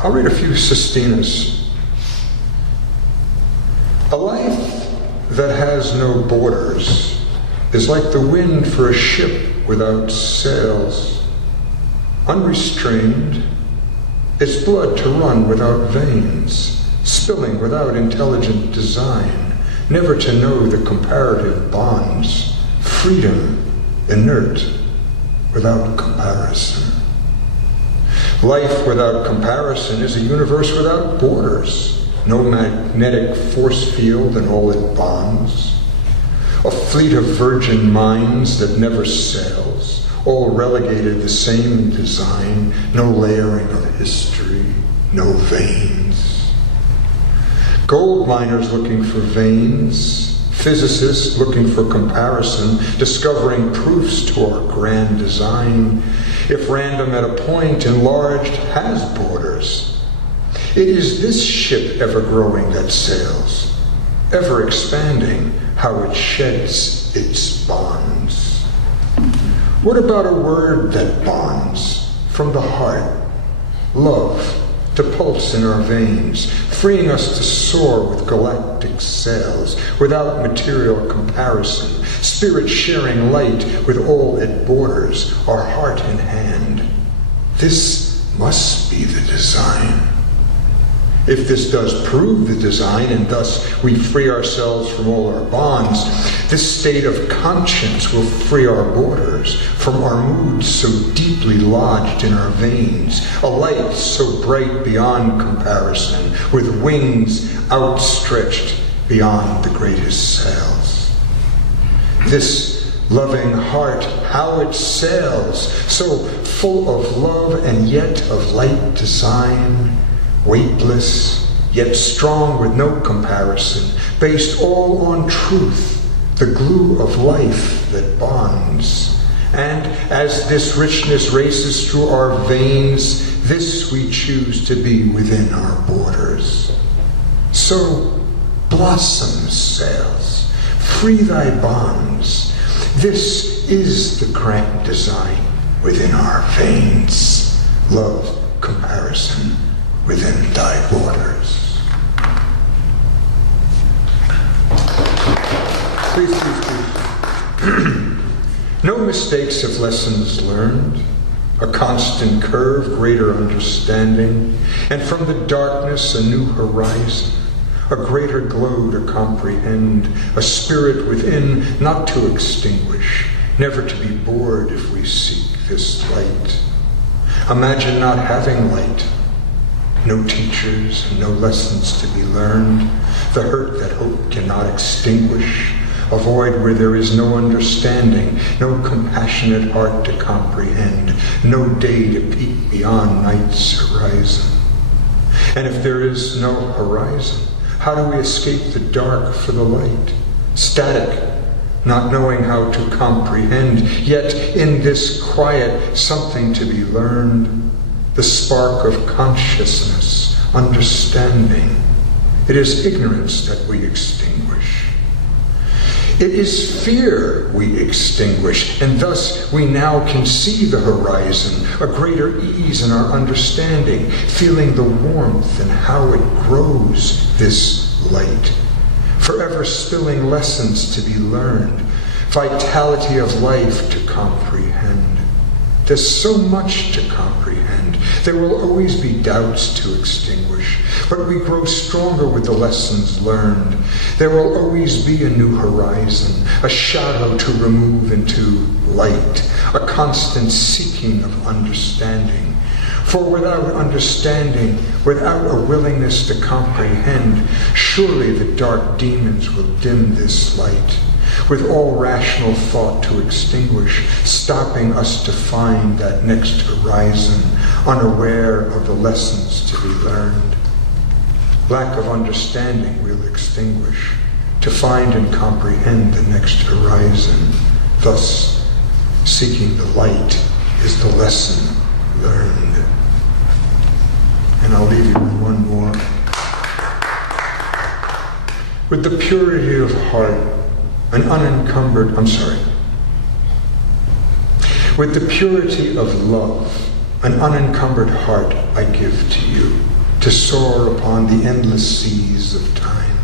I'll read a few Sestinas. A life that has no borders is like the wind for a ship without sails. Unrestrained, its blood to run without veins, spilling without intelligent design, never to know the comparative bonds, freedom, inert, without comparison. Life without comparison is a universe without borders, no magnetic force field and all it bonds. A fleet of virgin minds that never sails, all relegated the same design, no layering of history, no veins. Gold miners looking for veins, physicists looking for comparison, discovering proofs to our grand design. If random at a point enlarged has borders, it is this ship ever growing that sails, ever expanding how it sheds its bonds. What about a word that bonds from the heart, love, to pulse in our veins, freeing us to soar with galactic sails, without material comparison, spirit sharing light with all it borders, our heart in hand. This must be the design. If this does prove the design, and thus we free ourselves from all our bonds, this state of conscience will free our borders from our moods so deeply lodged in our veins, a light so bright beyond comparison, with wings outstretched beyond the greatest sails. This loving heart, how it sails, so full of love and yet of light design, weightless, yet strong with no comparison, based all on truth, the glue of life that bonds. And as this richness races through our veins, this we choose to be within our borders. So blossom sails, free thy bonds. This is the grand design within our veins. Love, comparison, within thy borders. Please. No mistakes of lessons learned, a constant curve, greater understanding, and from the darkness a new horizon, a greater glow to comprehend, a spirit within not to extinguish, never to be bored if we seek this light. Imagine not having light, no teachers, no lessons to be learned, the hurt that hope cannot extinguish, a void where there is no understanding, no compassionate heart to comprehend, no day to peek beyond night's horizon. And if there is no horizon, how do we escape the dark for the light? Static, not knowing how to comprehend, yet in this quiet something to be learned, the spark of consciousness, understanding. It is ignorance that we extinguish. It is fear we extinguish, and thus we now can see the horizon, a greater ease in our understanding, feeling the warmth and how it grows, this light, forever spilling lessons to be learned, vitality of life to comprehend. There's so much to comprehend. There will always be doubts to extinguish, but we grow stronger with the lessons learned. There will always be a new horizon, a shadow to remove into light, a constant seeking of understanding. For without understanding, without a willingness to comprehend, surely the dark demons will dim this light, with all rational thought to extinguish, stopping us to find that next horizon, unaware of the lessons to be learned. Lack of understanding will extinguish, to find and comprehend the next horizon. Thus, seeking the light is the lesson learned. And I'll leave you with one more. With the purity of heart, an unencumbered, with the purity of love, An unencumbered heart I give to you, to soar upon the endless seas of time,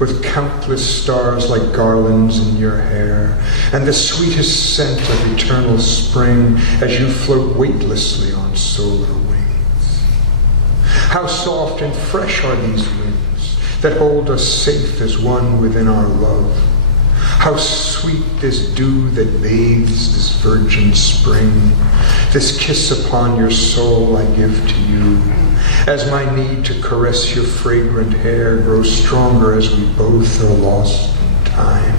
with countless stars like garlands in your hair, and the sweetest scent of eternal spring as you float weightlessly on solar wings. How soft and fresh are these winds that hold us safe as one within our love. How sweet this dew that bathes this virgin spring. This kiss upon your soul I give to you, as my need to caress your fragrant hair grows stronger as we both are lost in time.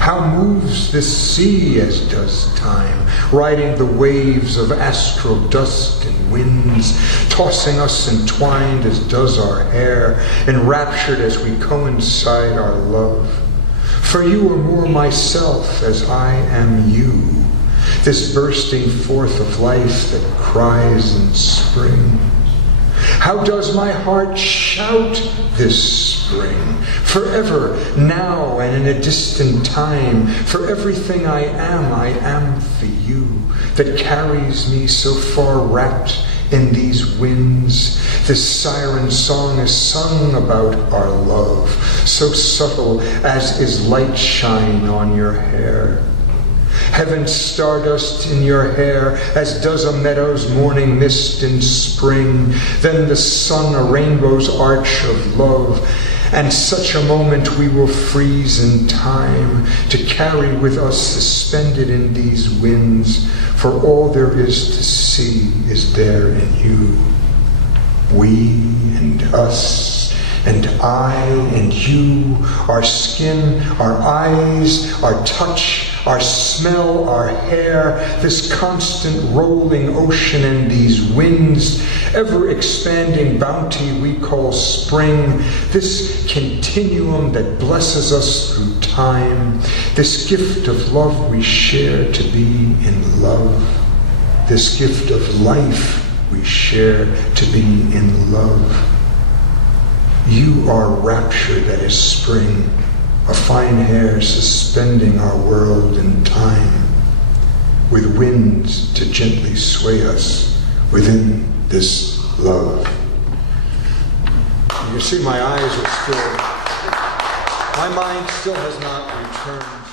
How moves this sea as does time, riding the waves of astral dust and winds, tossing us entwined as does our hair, enraptured as we coincide our love. For you are more myself as I am you, this bursting forth of life that cries in spring. How does my heart shout this spring? Forever, now and in a distant time, for everything I am for you, that carries me so far wrapped in these winds. This siren song is sung about our love, so subtle as is light shine on your hair. Heaven's stardust in your hair, as does a meadow's morning mist in spring, then the sun a rainbow's arch of love, and such a moment we will freeze in time, to carry with us suspended in these winds, for all there is to see is there in you. We and us, and I and you, our skin, our eyes, our touch, our smell, our hair, this constant rolling ocean and these winds, ever-expanding bounty we call spring, this continuum that blesses us through time, this gift of love we share to be in love, this gift of life we share to be in love. You are rapture that is spring, a fine hair suspending our world in time, with winds to gently sway us within this love. You see, my eyes are still, my mind still has not returned